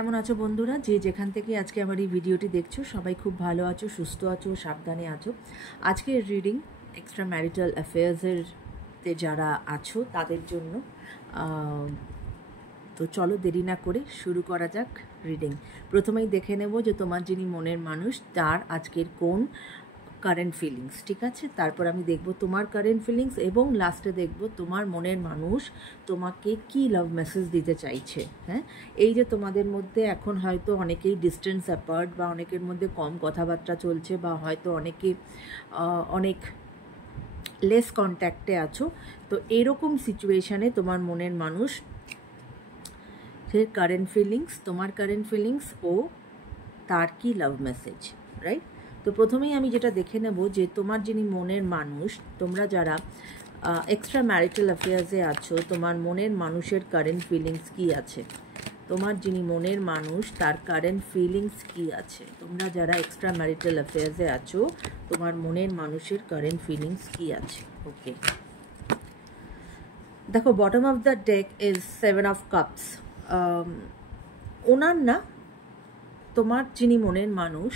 কেমন আছো বন্ধুরা? যে যেখান থেকে আজকে আমার এই ভিডিওটি দেখছো সবাই খুব ভালো আছো, সুস্থ আছো, সাবধানে আছো। আজকের রিডিং এক্সট্রা ম্যারিটাল অ্যাফেয়ার্সেরতে যারা আছো তাদের জন্য। তো চলো দেরি না করে শুরু করা যাক রিডিং। প্রথমেই দেখে নেব যে তোমার যিনি মনের মানুষ তার আজকের কোন কারেন্ট ফিলিংস, ঠিক আছে? তারপর আমি দেখব তোমার কারেন্ট ফিলিংস এবং লাস্টে দেখব তোমার মনের মানুষ তোমাকে কি লাভ মেসেজ দিতে চাইছে। হ্যাঁ, এই যে তোমাদের মধ্যে এখন হয়তো অনেকেই ডিস্টেন্স অ্যাপার্ট বা অনেকের মধ্যে কম কথাবার্তা চলছে বা হয়তো অনেকে অনেক লেস কন্ট্যাক্টে আছো, তো এরকম সিচুয়েশানে তোমার মনের মানুষ কারেন্ট ফিলিংস, তোমার কারেন্ট ফিলিংস ও তার কি লাভ মেসেজ, রাইট? তো প্রথমেই আমি যেটা দেখে নেব যে তোমার যিনি মনের মানুষ, তোমরা যারা এক্সট্রা ম্যারিটাল অ্যাফেয়ার্সে আছো, তোমার মনের মানুষের কারেন্ট ফিলিংস কি আছে? তোমার যিনি মনের মানুষ তার কারেন্ট ফিলিংস কি আছে? তোমরা যারা এক্সট্রা ম্যারিটাল অ্যাফেয়ার্সে আছো, তোমার মনের মানুষের কারেন্ট ফিলিংস কি আছে? ওকে, দেখো bottom of the deck is 7 of cups. ওনার না, তোমার যিনি মনের মানুষ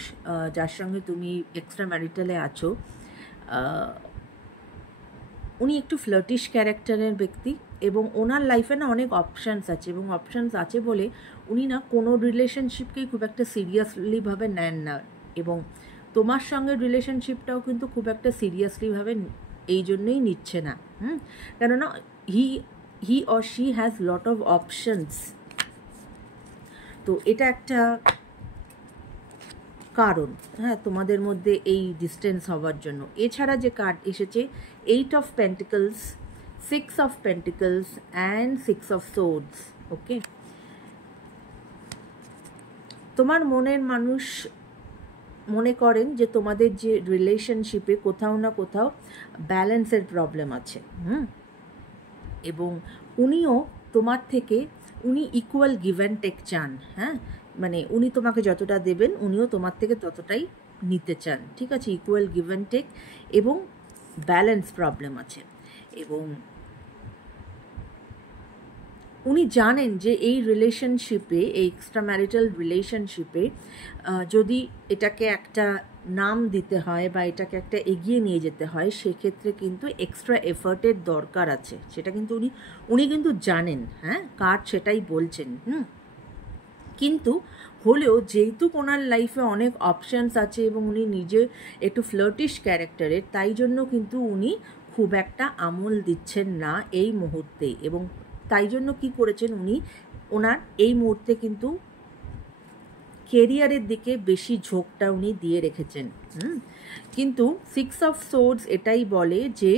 যার সঙ্গে তুমি এক্সট্রা ম্যারিটালে আছো, উনি একটু ফ্লার্টিশ ক্যারেক্টারের ব্যক্তি এবং ওনার লাইফে না অনেক অপশানস আছে, এবং অপশানস আছে বলে উনি না কোনো রিলেশনশিপকেই খুব একটা সিরিয়াসলিভাবে নেন না, এবং তোমার সঙ্গে রিলেশনশিপটাও কিন্তু খুব একটা সিরিয়াসলিভাবে এই জন্যই নিচ্ছে না। কেননা he or she has lot of options. তো এটা একটা কারণ, হ্যাঁ, তোমাদের মধ্যে এই ডিস্টেন্স হওয়ার জন্য। এছাড়া যে কার্ড এসেছে 8 of pentacles, 6 of pentacles and 6 of swords. Okay, তোমার মনের মানুষ মনে করেন যে তোমাদের যে রিলেশনশিপে কোথাও না কোথাও ব্যালেন্সের প্রবলেম আছে, এবং উনিও তোমার থেকে উনি ইকুয়াল গিভ অ্যান্ড টেক চান। হ্যাঁ, মানে উনি তোমাকে যতটা দেবেন উনিও তোমার থেকে ততটাই নিতে চান, ঠিক আছে? ইকুয়াল গিভ অ্যান্ড টেক এবং ব্যালেন্স প্রবলেম আছে, এবং উনি জানেন যে এই রিলেশনশিপে, এই এক্সট্রা ম্যারিটাল রিলেশনশিপে যদি এটাকে একটা নাম দিতে হয় বা এটাকে একটা এগিয়ে নিয়ে যেতে হয়, সেক্ষেত্রে কিন্তু এক্সট্রা এফার্টের দরকার আছে, সেটা কিন্তু উনি কিন্তু জানেন। হ্যাঁ, কার্ড সেটাই বলছেন। কিন্তু হলেও যেহেতু ওনার লাইফে অনেক অপশানস আছে এবং উনি নিজে একটু ফ্লার্টিশ ক্যারেক্টারের, তাই জন্য কিন্তু উনি খুব একটা আমল দিচ্ছেন না এই মুহূর্তে, এবং তাই জন্য কি করেছেন উনি, ওনার এই মুহূর্তে কিন্তু কেরিয়ারের দিকে বেশি ঝোঁকটা উনি দিয়ে রেখেছেন। কিন্তু 6 অফ সোর্ডস এটাই বলে যে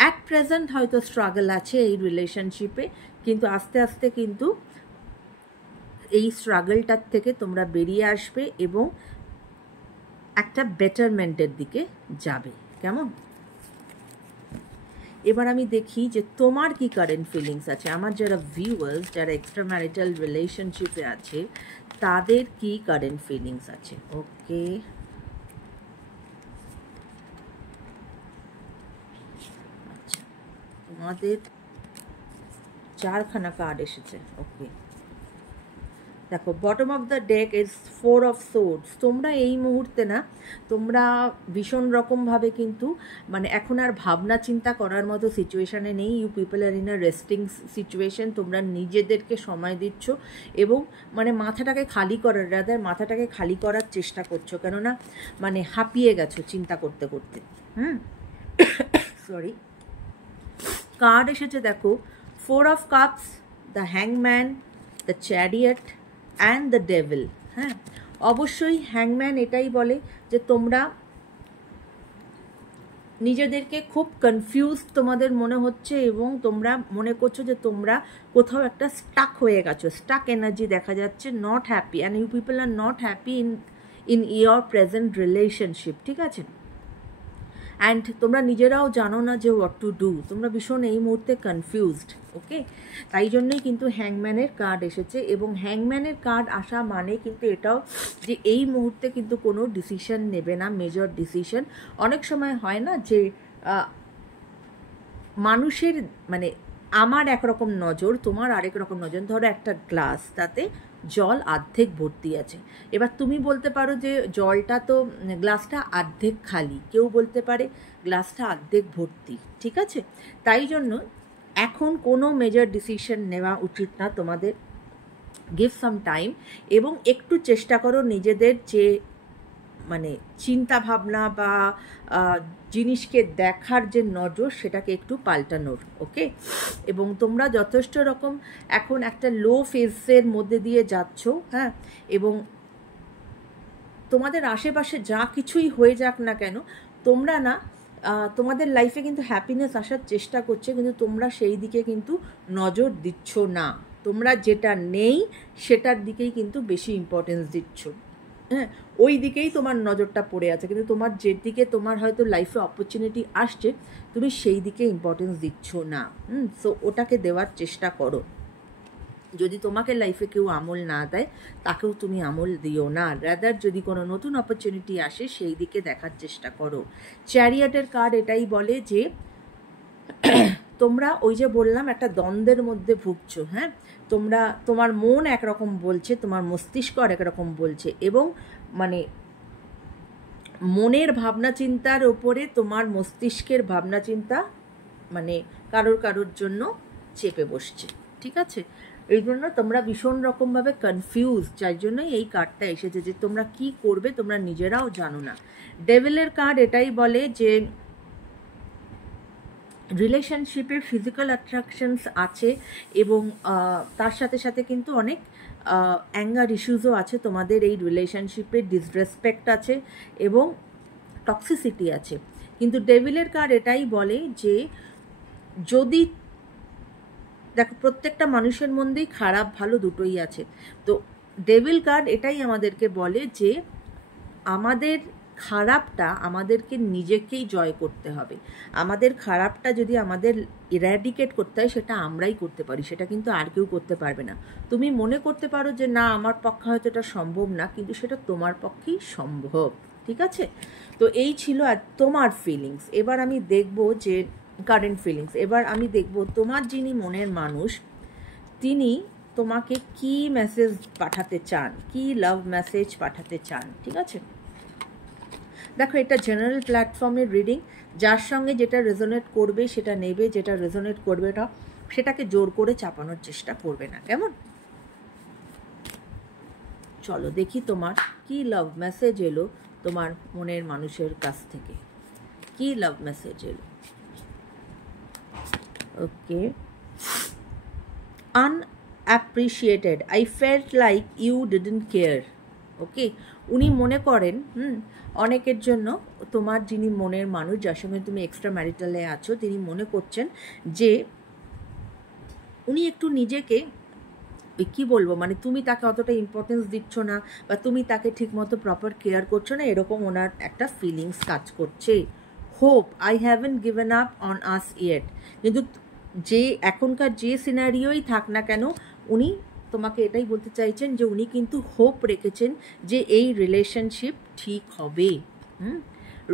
অ্যাট প্রেজেন্ট হয়তো স্ট্রাগল আছে এই রিলেশনশিপে, কিন্তু আস্তে আস্তে কিন্তু এই স্ট্রাগলটার থেকে তোমরা বেরিয়ে আসবে এবং একটা বেটারমেন্টের দিকে যাবে। কেমন? এবার আমি দেখি যে তোমার কি কারেন্ট ফিলিংস আছে। আমার যারা ভিউয়ার্স, যারা এক্সট্রা ম্যারিটাল রিলেশনশিপে আছে, তাদের কি কারেন্ট ফিলিংস আছে। ওকে, আচ্ছা, তোমাদের 4খানা কার্ড এসেছে। ওকে, দেখো bottom of the deck is 4 of swords. তোমরা এই মুহূর্তে না, তোমরা ভীষণ রকমভাবে কিন্তু মানে এখন আর ভাবনা চিন্তা করার মতো সিচুয়েশানে নেই। You people are in a resting situation. তোমরা নিজেদেরকে সময় দিচ্ছ এবং মানে মাথাটাকে খালি করার চেষ্টা করছো, কেননা মানে হাঁপিয়ে গেছো চিন্তা করতে করতে। সরি, কার্ড এসেছে দেখো 4 অফ কাপস, দ্য হ্যাংম্যান, the chariot and the devil. হ্যাঁ, অবশ্যই হ্যাংম্যান এটাই বলে যে তোমরা নিজেদেরকে খুব কনফিউজ তোমাদের মনে হচ্ছে এবং তোমরা মনে করছো যে তোমরা কোথাও একটা স্টাক হয়ে গেছো, স্টাক এনার্জি দেখা যাচ্ছে, not happy, and you people are not happy in your present relationship, ঠিক আছে? অ্যান্ড তোমরা নিজেরাও জানো না যে হোয়াট টু ডু, তোমরা ভীষণ এই মুহূর্তে কনফিউজড। ওকে, তাই জন্যই কিন্তু হ্যাংম্যানের কার্ড এসেছে, এবং হ্যাংম্যানের কার্ড আসা মানে কিন্তু এটাও যে এই মুহূর্তে কিন্তু কোনো ডিসিশন নেবে না, মেজর ডিসিশন। অনেক সময় হয় না যে মানুষের মানে আমার একরকম নজর, তোমার আরেক রকম নজর। ধরো একটা গ্লাস, তাতে জল অর্ধেক ভর্তি আছে। এবার তুমি বলতে পারো যে জলটা তো, গ্লাসটা অর্ধেক খালি, কেউ বলতে পারে গ্লাসটা অর্ধেক ভর্তি, ঠিক আছে? তাই জন্য এখন কোনো মেজর ডিসিশন নেওয়া উচিত না তোমাদের। গিভ সাম টাইম, এবং একটু চেষ্টা করো নিজেদের যে মানে চিন্তা ভাবনা বা জিনিসকে দেখার যে নজর, সেটাকে একটু পাল্টানোর, ওকে? এবং তোমরা যথেষ্ট রকম এখন একটা লো ফেজের মধ্যে দিয়ে যাচ্ছ, হ্যাঁ, এবং তোমাদের আশেপাশে যা কিছুই হয়ে যাক না কেন, তোমরা না তোমাদের লাইফে কিন্তু হ্যাপিনেস আসার চেষ্টা করছে, কিন্তু তোমরা সেই দিকে কিন্তু নজর দিচ্ছ না। তোমরা যেটা নেই সেটার দিকেই কিন্তু বেশি ইম্পর্টেন্স দিচ্ছ, হ্যাঁ, ওই দিকেই তোমার নজরটা পড়ে আছে। কিন্তু তোমার যেদিকে তোমার হয়তো লাইফে অপরচুনিটি আসছে, তুমি সেই দিকে ইম্পর্টেন্স দিচ্ছ না। সো ওটাকে দেওয়ার চেষ্টা করো। যদি তোমাকে লাইফে কেউ আমল না দেয়, তাকেও তুমি আমল দিও না। রাদার যদি কোনো নতুন অপরচুনিটি আসে, সেই দিকে দেখার চেষ্টা করো। চ্যারিয়টের কার্ড এটাই বলে যে তোমরা ওই যে বললাম একটা দ্বন্দ্বের মধ্যে ভুগছো, হ্যাঁ, তোমার মন একরকম বলছে, তোমার মস্তিষ্ক আরেক রকম বলছে, এবং মানে মনের ভাবনা চিন্তার ওপরে তোমার মস্তিষ্কের ভাবনা চিন্তা মানে কারোর জন্য চেপে বসছে, ঠিক আছে? এই জন্য তোমরা ভীষণ রকমভাবে কনফিউজ, যার জন্যই এই কার্ডটা এসেছে যে তোমরা কি করবে তোমরা নিজেরাও জানো না। ডেভিলের কার্ড এটাই বলে যে রিলেশনশিপে ফিজিক্যাল অ্যাট্রাকশনস আছে, এবং তার সাথে সাথে কিন্তু অনেক অ্যাঙ্গার ইস্যুসও আছে তোমাদের এই রিলেশনশিপে। ডিসরেসপেক্ট আছে এবং টক্সিসিটি আছে। কিন্তু ডেভিলের কার্ড এটাই বলে যে যদি দেখো, প্রত্যেকটা মানুষের মধ্যেই খারাপ ভালো দুটোই আছে। তো ডেভিল কার্ড এটাই আমাদেরকে বলে যে আমাদের খারাপটা আমাদেরকে নিজেকেই জয় করতে হবে। আমাদের খারাপটা যদি আমাদের ইরাডিকেট করতে হয়, সেটা আমরাই করতে পারি, সেটা কিন্তু আর কেউ করতে পারবে না। তুমি মনে করতে পারো যে না, আমার পক্ষে হয়তো এটা সম্ভব না, কিন্তু সেটা তোমার পক্ষেই সম্ভব, ঠিক আছে? তো এই ছিল আর তোমার ফিলিংস। এবার আমি দেখব যে কারেন্ট ফিলিংস, এবার আমি দেখব তোমার যিনি মনের মানুষ, তিনি তোমাকে কি মেসেজ পাঠাতে চান, কি লাভ মেসেজ পাঠাতে চান, ঠিক আছে? দেখো, এটা জেনারেল প্ল্যাটফর্মের রিডিং। যার সঙ্গে যেটা রেজোনেট করবে সেটা নেবে, যেটা রেজোনেট করবে না সেটাকে জোর করে চাপানোর চেষ্টা করবে না, কেমন? চলো দেখি তোমার কি লাভ মেসেজ এলো তোমার মনের মানুষের কাছ থেকে। কি লাভ মেসেজ এলো? Okay, unappreciated, I felt like you didn't care. Okay, উনি মনে করেন অনেকের জন্য তোমার যিনি মনের মানুষ, যার সঙ্গে তুমি এক্সট্রা ম্যারিটালে আছো, তিনি মনে করছেন যে উনি একটু নিজেকে কি বলবো, মানে তুমি তাকে অতটা ইম্পর্টেন্স দিচ্ছ না, বা তুমি তাকে ঠিকমতো প্রপার কেয়ার করছো না, এরকম ওনার একটা ফিলিংস কাজ করছে। Hope, I haven't given up on us yet. কিন্তু যে এখনকার যে সিনারিওই থাক না কেন, উনি তোমাকে এটাই বলতে চাইছেন যে উনি কিন্তু হোপ রেখেছেন যে এই রিলেশনশিপ ঠিক হবে।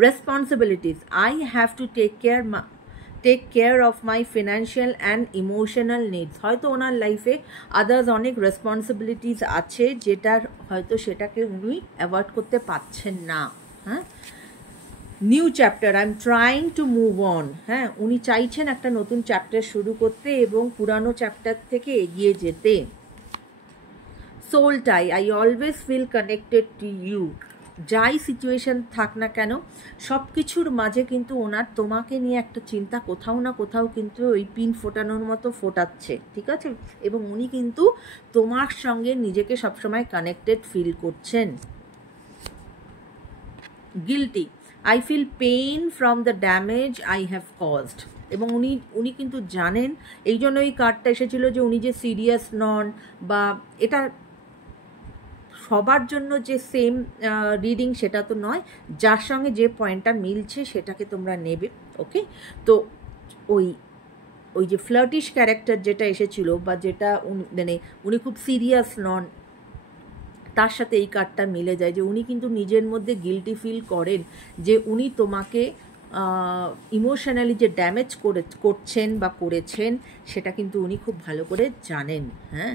Responsibilities, I have to take care of my financial and emotional needs. হয়তো ওনার লাইফে আদার্স অনেক রেসপন্সিবিলিটিস আছে, যেটার হয়তো সেটাকে উনি অ্যাভয়েড করতে পারছেন না। হ্যাঁ, new chapter, I am trying to move on. হ্যাঁ, উনি চাইছেন একটা নতুন চ্যাপ্টার শুরু করতে এবং পুরানো চ্যাপ্টার থেকে এগিয়ে যেতে। Soul tie, I always feel connected to you. যাই সিচুয়েশন থাক না কেন, সব কিছুর মাঝে কিন্তু ওনার তোমাকে নিয়ে একটা চিন্তা কোথাও না কোথাও কিন্তু ওই পিন ফোটানোর মতো ফোটাচ্ছে, ঠিক আছে? এবং উনি কিন্তু তোমার সঙ্গে নিজেকে সবসময় কানেক্টেড ফিল করছেন। Guilty, I feel pain from the damage I have caused. এবং উনি কিন্তু জানেন, এই জন্য এই কার্ডটা এসেছিল যে উনি যে সিরিয়াস নন, বা এটা সবার জন্য যে সেম রিডিং সেটা তো নয়, যার সঙ্গে যে পয়েন্টটা মিলছে সেটাকে তোমরা নেবে, ওকে? তো ওই যে ফ্লার্টিশ ক্যারেক্টার যেটা এসেছিল, বা যেটা মানে উনি খুব সিরিয়াস নন, তার সাথে এই কার্ডটা মিলে যায় যে উনি কিন্তু নিজের মধ্যে গিল্টি ফিল করেন যে উনি তোমাকে ইমোশনালি যে ড্যামেজ করছেন বা করেছেন সেটা কিন্তু উনি খুব ভালো করে জানেন। হ্যাঁ,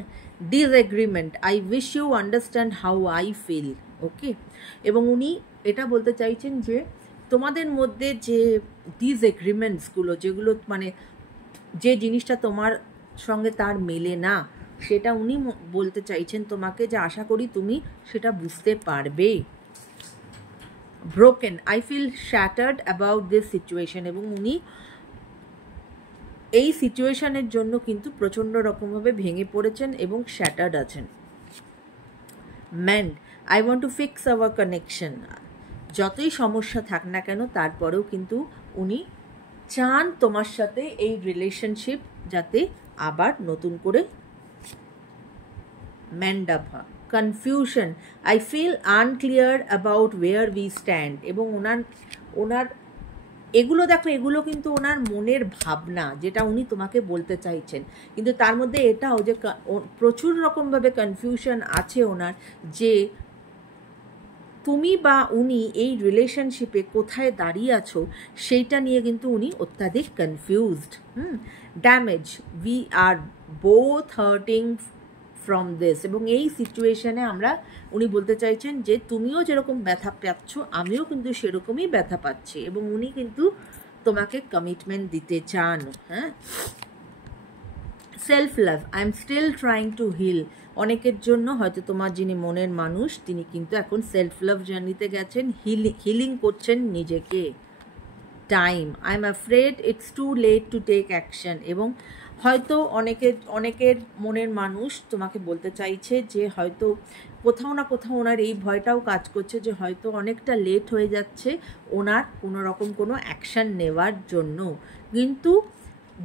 disagreement, I wish you understand how I feel. Okay, এবং উনি এটা বলতে চাইছেন যে তোমাদের মধ্যে যে ডিসএগ্রিমেন্টসগুলো, যেগুলো মানে যে জিনিসটা তোমার সঙ্গে তার মেলে না, সেটা উনি বলতে চাইছেন তোমাকে যে আশা করি তুমি সেটা বুঝতে পারবে। Broken, I feel shattered about this situation, এবং উনি এই সিচুয়েশনের জন্য কিন্তু প্রচণ্ড রকমভাবে ভেঙে পড়েছেন এবং শ্যাটার্ড আছেন। ম্যান্ড, I want to fix our connection, যতই সমস্যা থাক না কেন তারপরেও কিন্তু উনি চান তোমার সাথে এই রিলেশনশিপ যাতে আবার নতুন করে ম্যান্ডাভা। Confusion, I feel unclear about where we stand, এবং ওনার এগুলো দেখো, এগুলো কিন্তু ওনার মনের ভাবনা, যেটা উনি তোমাকে বলতে চাইছেন, কিন্তু তার মধ্যে এটাও যে প্রচুর রকমভাবে কনফিউশন আছে ওনার, যে তুমি বা উনি এই রিলেশনশিপে কোথায় দাঁড়িয়ে আছো সেইটা নিয়ে কিন্তু উনি অত্যাধিক confused. Damage, we are both hurting from this, এবং এই সিচুয়েশনে উনি বলতে চাইছেন যে তুমিও যেরকম ব্যথা পাচ্ছ আমিও কিন্তু সেরকমই ব্যথা পাচ্ছি, এবং উনি কিন্তু তোমাকে কমিটমেন্ট দিতে চান। হ্যাঁ, self love, I am still trying to heal, অনেকের জন্য হয়তো তোমার যিনি মনের মানুষ তিনি কিন্তু এখন সেলফ লাভ জার্নিতে গেছেন, হিলিং করছেন নিজেকে। Time, I am afraid it's too late to take action, এবং হয়তো অনেকের মনের মানুষ তোমাকে বলতে চাইছে যে হয়তো কোথাও না কোথাও ওনার এই ভয়টাও কাজ করছে যে হয়তো অনেকটা লেট হয়ে যাচ্ছে ওনার কোনো রকম কোনো অ্যাকশান নেওয়ার জন্য, কিন্তু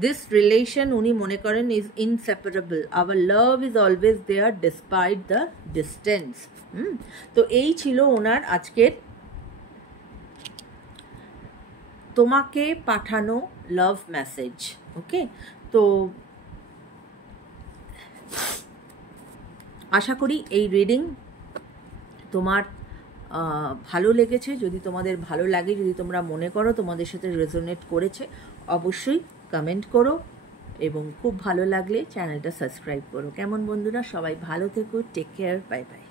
দিস রিলেশন উনি মনে করেন is inseparable, our love is always there despite the distance. তো এই ছিল ওনার আজকের তোমাকে পাঠানো লাভ মেসেজ। ওকে, তো আশা করি এই রিডিং তোমার ভালো লেগেছে। যদি তোমাদের ভালো লাগে, যদি তোমরা মনে করো তোমাদের সাথে রেজোনেট করেছে, অবশ্যই কমেন্ট করো, এবং খুব ভালো লাগলে চ্যানেলটা সাবস্ক্রাইব করো। কেমন বন্ধুরা, সবাই ভালো থেকো, টেক কেয়ার, বাই বাই।